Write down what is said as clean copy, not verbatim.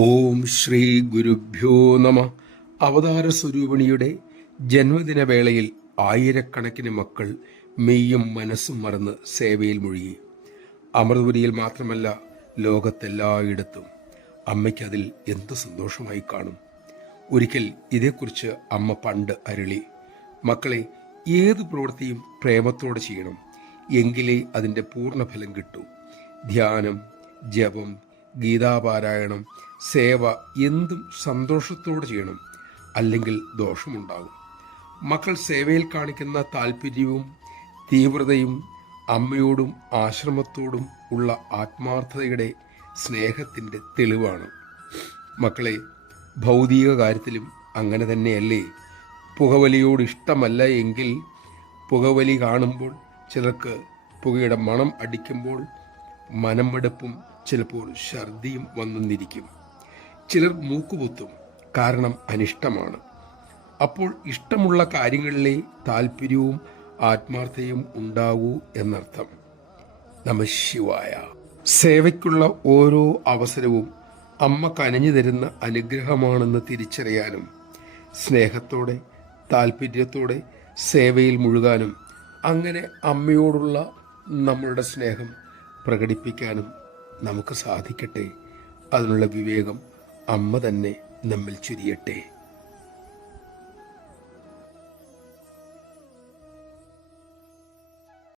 ഓം ശ്രീ ഗുരുഭ്യോ നമ. അവതാര സ്വരൂപിണിയുടെ ജന്മദിന വേളയിൽ ആയിരക്കണക്കിന് മക്കൾ മെയ്യും മനസ്സും മറന്ന് സേവയിൽ മുഴുകി. അമൃതപുരിയിൽ മാത്രമല്ല, ലോകത്തെല്ലായിടത്തും. അമ്മയ്ക്കതിൽ എന്ത് സന്തോഷമായി കാണും. ഒരിക്കൽ ഇതേക്കുറിച്ച് അമ്മ പണ്ട് അരുളി, മക്കളെ, ഏത് പ്രവൃത്തിയും പ്രേമത്തോടെ ചെയ്യണം, എങ്കിലേ അതിൻ്റെ പൂർണ്ണഫലം കിട്ടൂ. ധ്യാനം, ജപം, ഗീതാപാരായണം, സേവ എന്തും സന്തോഷത്തോടെ ചെയ്യണം, അല്ലെങ്കിൽ ദോഷമുണ്ടാകും. മക്കൾ സേവയിൽ കാണിക്കുന്ന താല്പര്യവും തീവ്രതയും അമ്മയോടും ആശ്രമത്തോടും ഉള്ള ആത്മാർത്ഥതയുടെ സ്നേഹത്തിൻ്റെ തെളിവാണ്. മക്കളെ, ഭൗതിക കാര്യത്തിലും അങ്ങനെ തന്നെയല്ലേ? പുകവലിയോട് ഇഷ്ടമല്ല എങ്കിൽ പുകവലി കാണുമ്പോൾ ചിലർക്ക് പുകയുടെ മണം അടിക്കുമ്പോൾ മനമെടുപ്പും ചിലപ്പോൾ ഛർദിയും വന്നെന്നിരിക്കും. ചിലർ മൂക്കുപൊത്തും, കാരണം അനിഷ്ടമാണ്. അപ്പോൾ ഇഷ്ടമുള്ള കാര്യങ്ങളിലെ താല്പര്യവും ആത്മാർത്ഥതയും ഉണ്ടാകൂ എന്നർത്ഥം. നമഃശിവായ. സേവയ്ക്കുള്ള ഓരോ അവസരവും അമ്മ കനിഞ്ഞു തരുന്ന അനുഗ്രഹമാണെന്ന് തിരിച്ചറിയാനും സ്നേഹത്തോടെ താല്പര്യത്തോടെ സേവയിൽ മുഴുകാനും അങ്ങനെ അമ്മയോടുള്ള നമ്മളുടെ സ്നേഹം പ്രകടിപ്പിക്കാനും നമുക്ക് സാധിക്കട്ടെ. അതിനുള്ള വിവേകം അമ്മ തന്നെ നമ്മിൽ ചൊരിയട്ടെ.